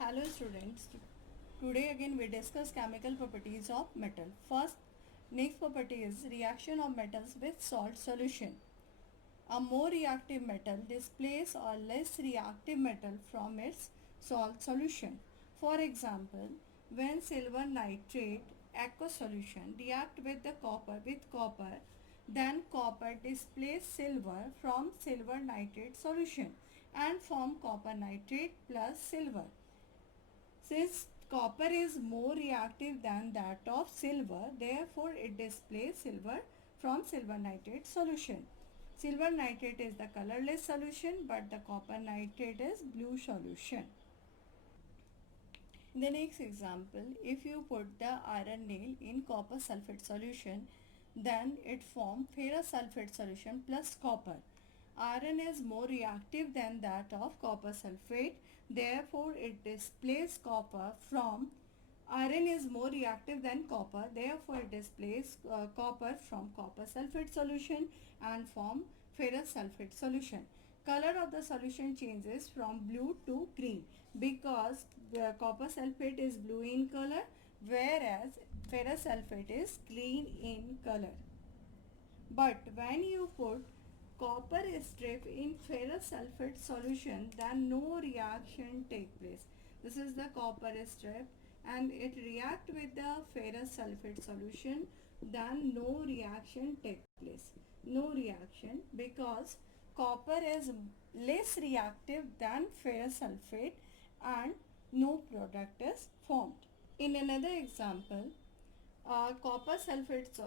Hello students, today again we discuss chemical properties of metal. First, next property is reaction of metals with salt solution. A more reactive metal displaces a less reactive metal from its salt solution. For example, when silver nitrate aqueous solution react with the copper, then copper displaces silver from silver nitrate solution and form copper nitrate plus silver. Since copper is more reactive than that of silver, therefore it displays silver from silver nitrate solution. Silver nitrate is the colorless solution, but the copper nitrate is blue solution. In the next example, if you put the iron nail in copper sulfate solution, then it forms ferrous sulfate solution plus copper. Iron is more reactive than that of copper sulfate, therefore it displaces copper from iron is more reactive than copper, therefore it displaces copper from copper sulfate solution and form ferrous sulfate solution. Color of the solution changes from blue to green because the copper sulfate is blue in color, whereas ferrous sulfate is green in color. But when you put copper strip in ferrous sulfate solution, then no reaction take place. This is the copper strip and it react with the ferrous sulfate solution, then no reaction take place. No reaction because copper is less reactive than ferrous sulfate and no product is formed. In another example, copper sulfate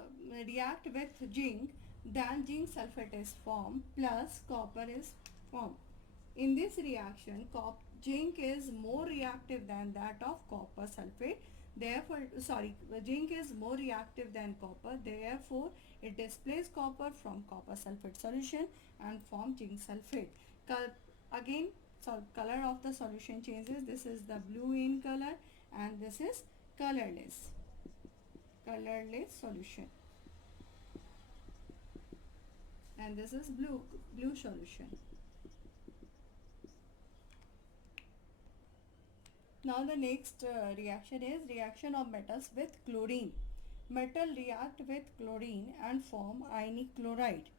react with zinc, then zinc sulfate is formed plus copper is formed. In this reaction, zinc is more reactive than that of copper sulfate. Therefore, zinc is more reactive than copper. Therefore, it displaces copper from copper sulfate solution and form zinc sulfate. Again, color of the solution changes. This is the blue in color and this is colorless solution, and this is blue solution. Now the next reaction is reaction of metals with chlorine. Metal react with chlorine and form ionic chloride.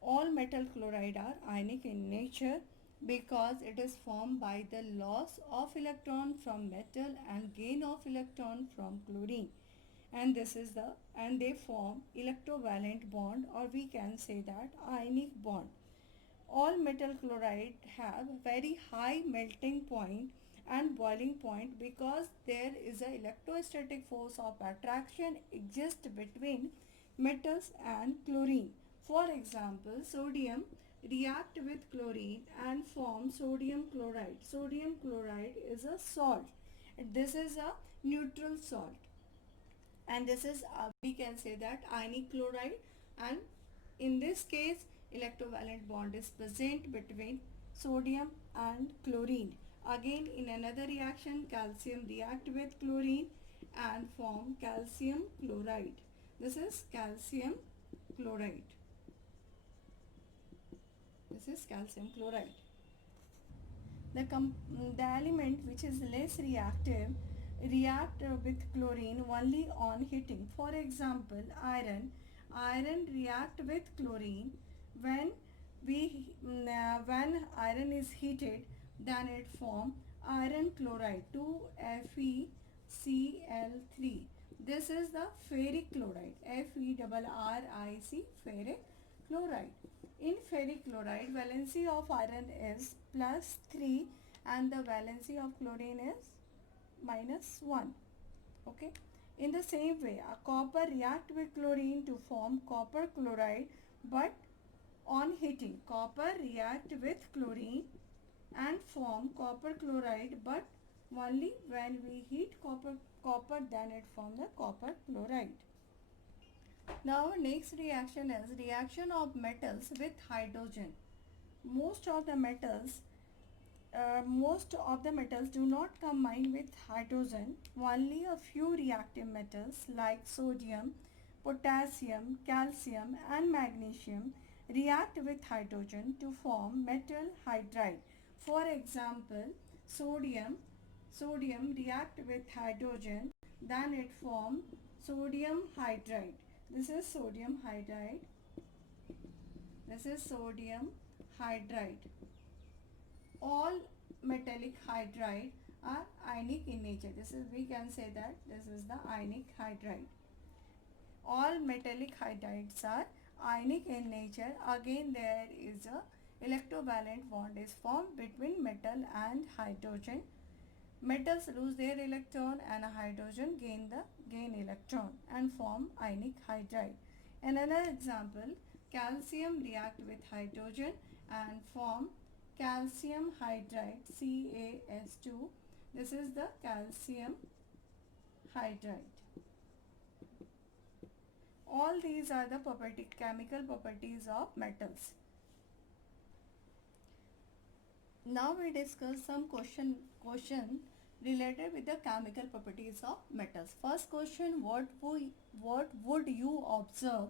All metal chloride are ionic in nature because it is formed by the loss of electron from metal and gain of electron from chlorine, and they form electrovalent bond, or we can say that ionic bond. All metal chloride have very high melting point and boiling point because there is a electrostatic force of attraction exists between metals and chlorine. For example, sodium react with chlorine and form sodium chloride. Sodium chloride is a salt. This is a neutral salt, and this is we can say that ionic chloride, and in this case electrovalent bond is present between sodium and chlorine. Again, in another reaction, calcium react with chlorine and form calcium chloride. This is calcium chloride. This is calcium chloride. The element which is less reactive react with chlorine only on heating. For example, iron react with chlorine when when iron is heated, then it form iron chloride 2FeCl3. This is the ferric chloride, FeRRIC, ferric chloride. In ferric chloride, valency of iron is +3 and the valency of chlorine is -1. Okay. In the same way, a copper react with chlorine to form copper chloride, but on heating, copper react with chlorine and form copper chloride, but only when we heat copper, then it form the copper chloride. Now next reaction is reaction of metals with hydrogen. Most of the metals do not combine with hydrogen. Only a few reactive metals like sodium, potassium, calcium and magnesium react with hydrogen to form metal hydride. For example, sodium sodium react with hydrogen, then it form sodium hydride. This is sodium hydride. This is sodium hydride. All metallic hydride are ionic in nature. This is, we can say that this is the ionic hydride. All metallic hydrides are ionic in nature. Again, there is a electrovalent bond is formed between metal and hydrogen. Metals lose their electron and hydrogen gain electron and form ionic hydride. Another example, calcium react with hydrogen and form calcium hydride, CaS2. This is the calcium hydride. All these are the chemical properties of metals. Now we discuss some question related with the chemical properties of metals. First question, what would you observe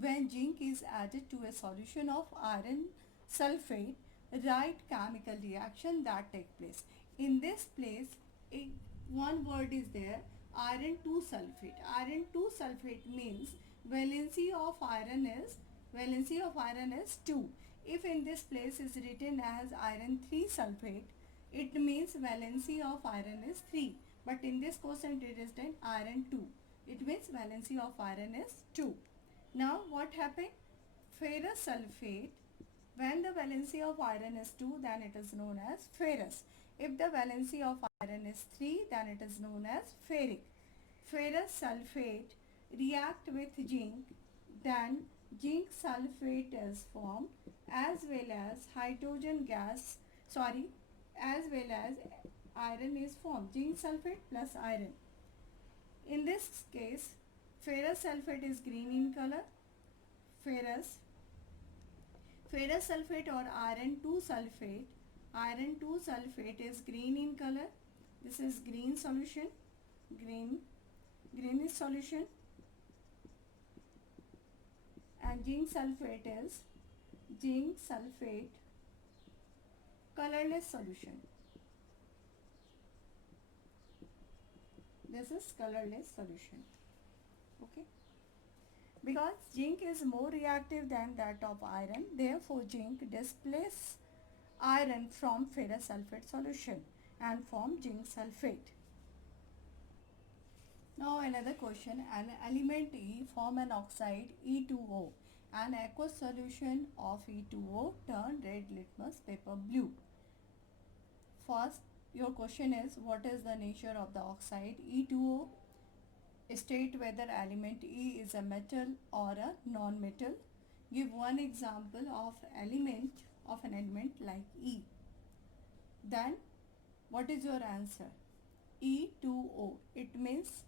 when zinc is added to a solution of iron sulfate? Write chemical reaction that take place. In this place, one word is there, iron 2 sulfate. Iron 2 sulfate means valency of iron is 2. If in this place is written as iron 3 sulfate, it means valency of iron is 3. But in this question it is written iron 2. It means valency of iron is 2. Now what happened? Ferrous sulfate, when the valency of iron is 2, then it is known as ferrous. If the valency of iron is 3, then it is known as ferric. Ferrous sulfate react with zinc, then zinc sulfate is formed, as well as hydrogen gas, as well as iron is formed, zinc sulfate plus iron. In this case, ferrous sulfate is green in color. Ferrous sulfate or iron 2 sulfate is green in color. This is green solution, greenish solution, and zinc sulfate is colorless solution. This is colorless solution. Okay. Because zinc is more reactive than that of iron, therefore zinc displaces iron from ferrous sulfate solution and form zinc sulfate. Now another question, an element E form an oxide E2O. An aqueous solution of E2O turn red litmus paper blue. First, your question is, what is the nature of the oxide E2O? State whether element E is a metal or a non-metal. Give one example of an element like E. Then what is your answer? E2O. It means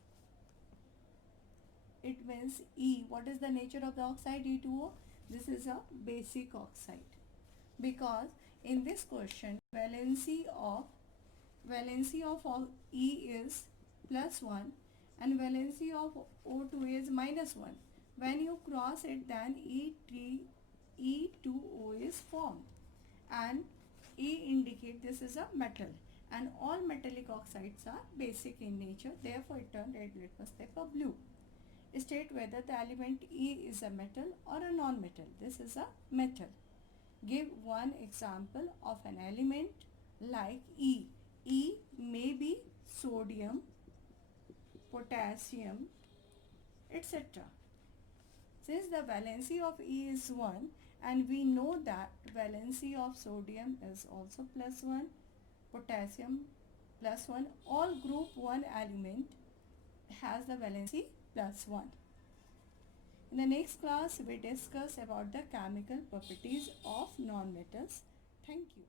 E. What is the nature of the oxide E2O? This is a basic oxide. Because in this question, valency of E is +1 and valency of O2 is -1. When you cross it, then E2O is formed, and E indicate this is a metal, and all metallic oxides are basic in nature, therefore it turns red litmus paper blue. State whether the element E is a metal or a non-metal. This is a metal. Give one example of an element like E. E may be sodium, potassium, etc. Since the valency of E is 1, and we know that valency of sodium is also +1, potassium +1, all group 1 element has the valency +1. In the next class, we discuss about the chemical properties of non-metals. Thank you.